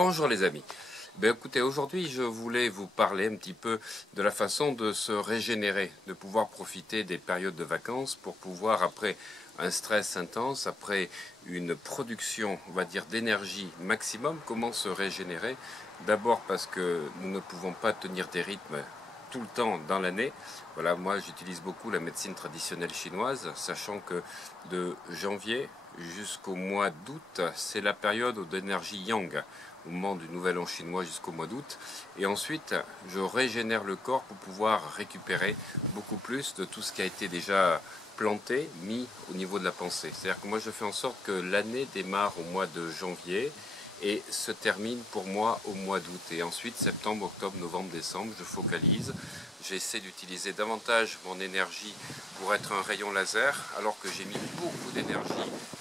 Bonjour les amis. Écoutez, aujourd'hui je voulais vous parler un petit peu de la façon de se régénérer, de pouvoir profiter des périodes de vacances pour pouvoir, après un stress intense, après une production, on va dire, d'énergie maximum, comment se régénérer. D'abord parce que nous ne pouvons pas tenir des rythmes tout le temps dans l'année. Voilà, moi j'utilise beaucoup la médecine traditionnelle chinoise, sachant que de janvier jusqu'au mois d'août, c'est la période d'énergie yang, au moment du nouvel an chinois jusqu'au mois d'août. Et ensuite, je régénère le corps pour pouvoir récupérer beaucoup plus de tout ce qui a été déjà planté, mis au niveau de la pensée. C'est-à-dire que moi, je fais en sorte que l'année démarre au mois de janvier et se termine pour moi au mois d'août. Et ensuite, septembre, octobre, novembre, décembre, je focalise. J'essaie d'utiliser davantage mon énergie pour être un rayon laser, alors que j'ai mis beaucoup d'énergie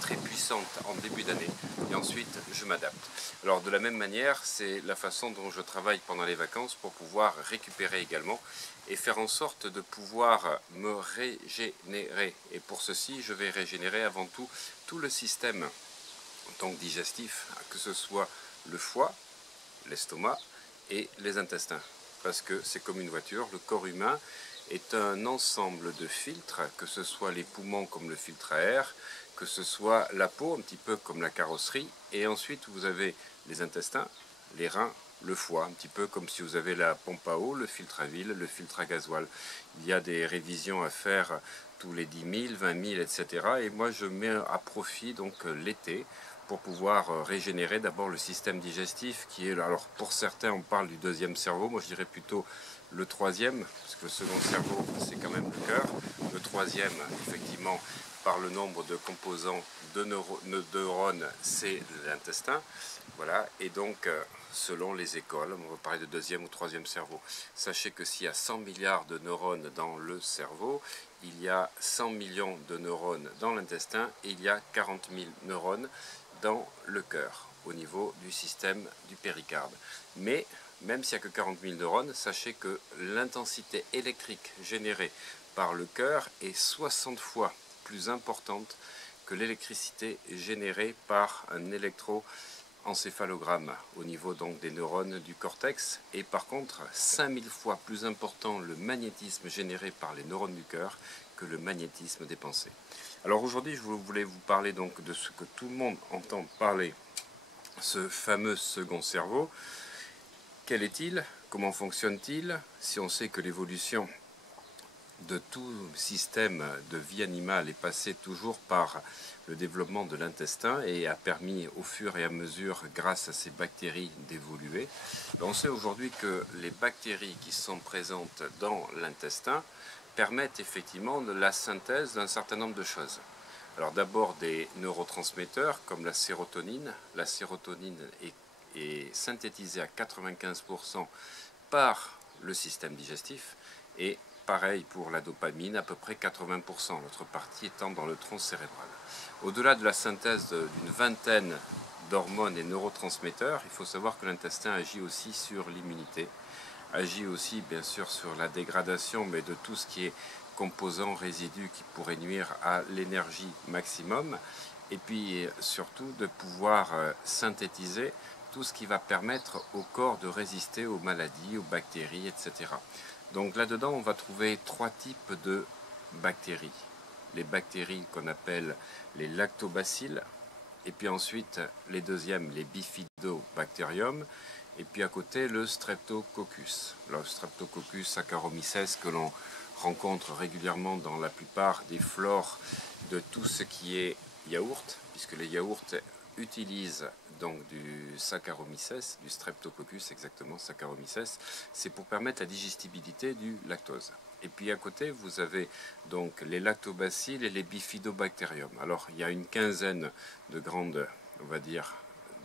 très puissante en début d'année. Et ensuite, je m'adapte. Alors, de la même manière, c'est la façon dont je travaille pendant les vacances pour pouvoir récupérer également et faire en sorte de pouvoir me régénérer. Et pour ceci, je vais régénérer avant tout le système donc digestif, que ce soit le foie, l'estomac et les intestins. Parce que c'est comme une voiture, le corps humain est un ensemble de filtres, que ce soit les poumons comme le filtre à air, que ce soit la peau, un petit peu comme la carrosserie, et ensuite vous avez les intestins, les reins, le foie, un petit peu comme si vous avez la pompe à eau, le filtre à huile, le filtre à gasoil. Il y a des révisions à faire tous les 10 000, 20 000, etc. Et moi je mets à profit donc l'été pour pouvoir régénérer d'abord le système digestif qui est, alors pour certains on parle du deuxième cerveau, moi je dirais plutôt le troisième, parce que le second cerveau c'est quand même le cœur, le troisième effectivement par le nombre de composants de neurones c'est l'intestin, voilà, et donc selon les écoles, on va parler de deuxième ou troisième cerveau. Sachez que s'il y a 100 milliards de neurones dans le cerveau, il y a 100 millions de neurones dans l'intestin et il y a 40 000 neurones dans le cœur, au niveau du système du péricarde. Mais même s'il n'y a que 40 000 neurones, sachez que l'intensité électrique générée par le cœur est 60 fois plus importante que l'électricité générée par un électroencéphalogramme au niveau donc des neurones du cortex, et par contre 5000 fois plus important le magnétisme généré par les neurones du cœur que le magnétisme des pensées. Alors aujourd'hui je voulais vous parler donc de ce que tout le monde entend parler, ce fameux second cerveau. Quel est-il? Comment fonctionne-t-il? Si on sait que l'évolution de tout système de vie animale est passée toujours par le développement de l'intestin et a permis au fur et à mesure, grâce à ces bactéries, d'évoluer. On sait aujourd'hui que les bactéries qui sont présentes dans l'intestin permettent effectivement de la synthèse d'un certain nombre de choses. Alors d'abord des neurotransmetteurs comme la sérotonine. La sérotonine est synthétisée à 95% par le système digestif, et pareil pour la dopamine, à peu près 80%, l'autre partie étant dans le tronc cérébral. Au-delà de la synthèse d'une vingtaine d'hormones et neurotransmetteurs, il faut savoir que l'intestin agit aussi sur l'immunité, agit aussi bien sûr sur la dégradation, mais de tout ce qui est composants, résidus qui pourraient nuire à l'énergie maximum, et puis surtout de pouvoir synthétiser tout ce qui va permettre au corps de résister aux maladies, aux bactéries, etc. Donc là-dedans, on va trouver trois types de bactéries. Les bactéries qu'on appelle les lactobacilles, et puis ensuite les deuxièmes, les bifidobacterium, et puis à côté le streptococcus. Le streptococcus saccharomyces que l'on rencontre régulièrement dans la plupart des flores de tout ce qui est yaourt, puisque les yaourts utilisent donc du Saccharomyces, du Streptococcus exactement, Saccharomyces, c'est pour permettre la digestibilité du lactose. Et puis à côté, vous avez donc les lactobacilles et les bifidobacterium. Alors il y a une quinzaine de grandes, on va dire,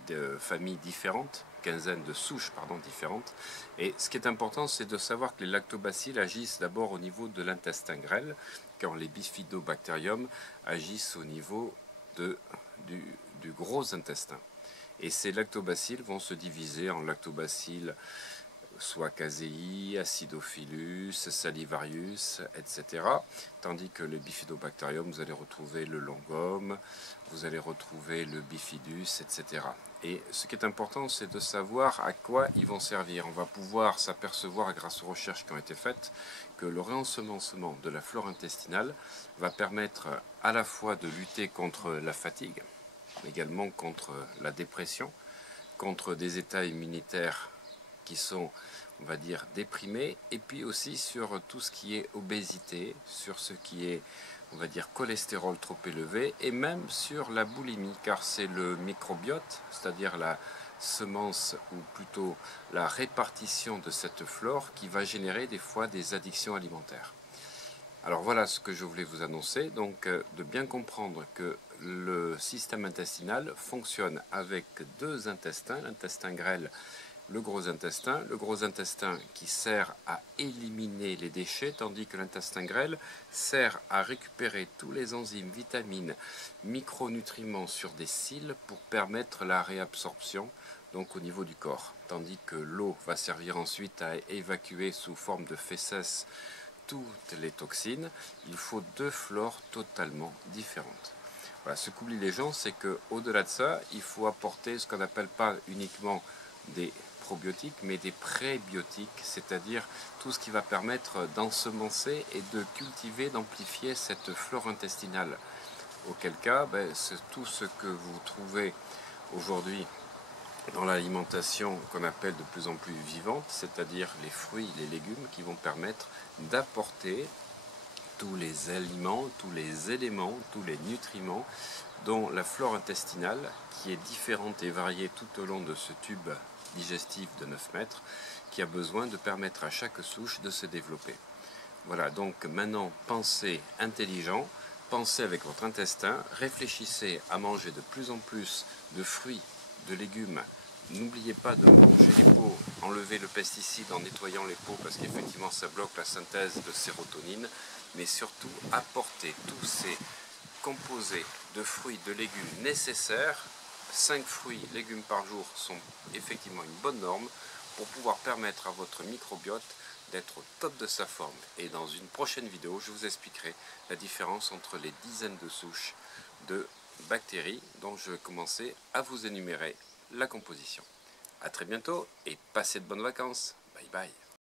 de familles différentes, quinzaine de souches pardon, différentes. Et ce qui est important, c'est de savoir que les lactobacilles agissent d'abord au niveau de l'intestin grêle, quand les bifidobacterium agissent au niveau du gros intestin. Et ces lactobacilles vont se diviser en lactobacilles soit casei, acidophilus, salivarius, etc. Tandis que le bifidobacterium, vous allez retrouver le longum, vous allez retrouver le bifidus, etc. Et ce qui est important, c'est de savoir à quoi ils vont servir. On va pouvoir s'apercevoir, grâce aux recherches qui ont été faites, que le réensemencement de la flore intestinale va permettre à la fois de lutter contre la fatigue, mais également contre la dépression, contre des états immunitaires qui sont, on va dire, déprimés, et puis aussi sur tout ce qui est obésité, sur ce qui est, on va dire, cholestérol trop élevé, et même sur la boulimie, car c'est le microbiote, c'est-à-dire la semence, ou plutôt la répartition de cette flore, qui va générer des fois des addictions alimentaires. Alors voilà ce que je voulais vous annoncer, donc de bien comprendre que le système intestinal fonctionne avec deux intestins, l'intestin grêle, le gros intestin qui sert à éliminer les déchets, tandis que l'intestin grêle sert à récupérer tous les enzymes, vitamines, micronutriments sur des cils pour permettre la réabsorption, donc au niveau du corps, tandis que l'eau va servir ensuite à évacuer sous forme de fesses toutes les toxines. Il faut deux flores totalement différentes. Voilà, ce qu'oublient les gens, c'est qu'au-delà de ça, il faut apporter ce qu'on n'appelle pas uniquement des probiotiques, mais des prébiotiques, c'est-à-dire tout ce qui va permettre d'ensemencer et de cultiver, d'amplifier cette flore intestinale. Auquel cas, c'est tout ce que vous trouvez aujourd'hui dans l'alimentation qu'on appelle de plus en plus vivante, c'est-à-dire les fruits, les légumes qui vont permettre d'apporter tous les aliments, tous les éléments, tous les nutriments dont la flore intestinale, qui est différente et variée tout au long de ce tube digestif de 9 mètres, qui a besoin de permettre à chaque souche de se développer. Voilà, donc maintenant, pensez intelligent, pensez avec votre intestin, réfléchissez à manger de plus en plus de fruits, de légumes. N'oubliez pas de manger les peaux, enlever le pesticide en nettoyant les peaux parce qu'effectivement ça bloque la synthèse de sérotonine, mais surtout apporter tous ces composés de fruits, de légumes nécessaires. 5 fruits, légumes par jour sont effectivement une bonne norme pour pouvoir permettre à votre microbiote d'être au top de sa forme. Et dans une prochaine vidéo, je vous expliquerai la différence entre les dizaines de souches de bactéries dont je vais commencer à vous énumérer la composition. A très bientôt et passez de bonnes vacances. Bye bye.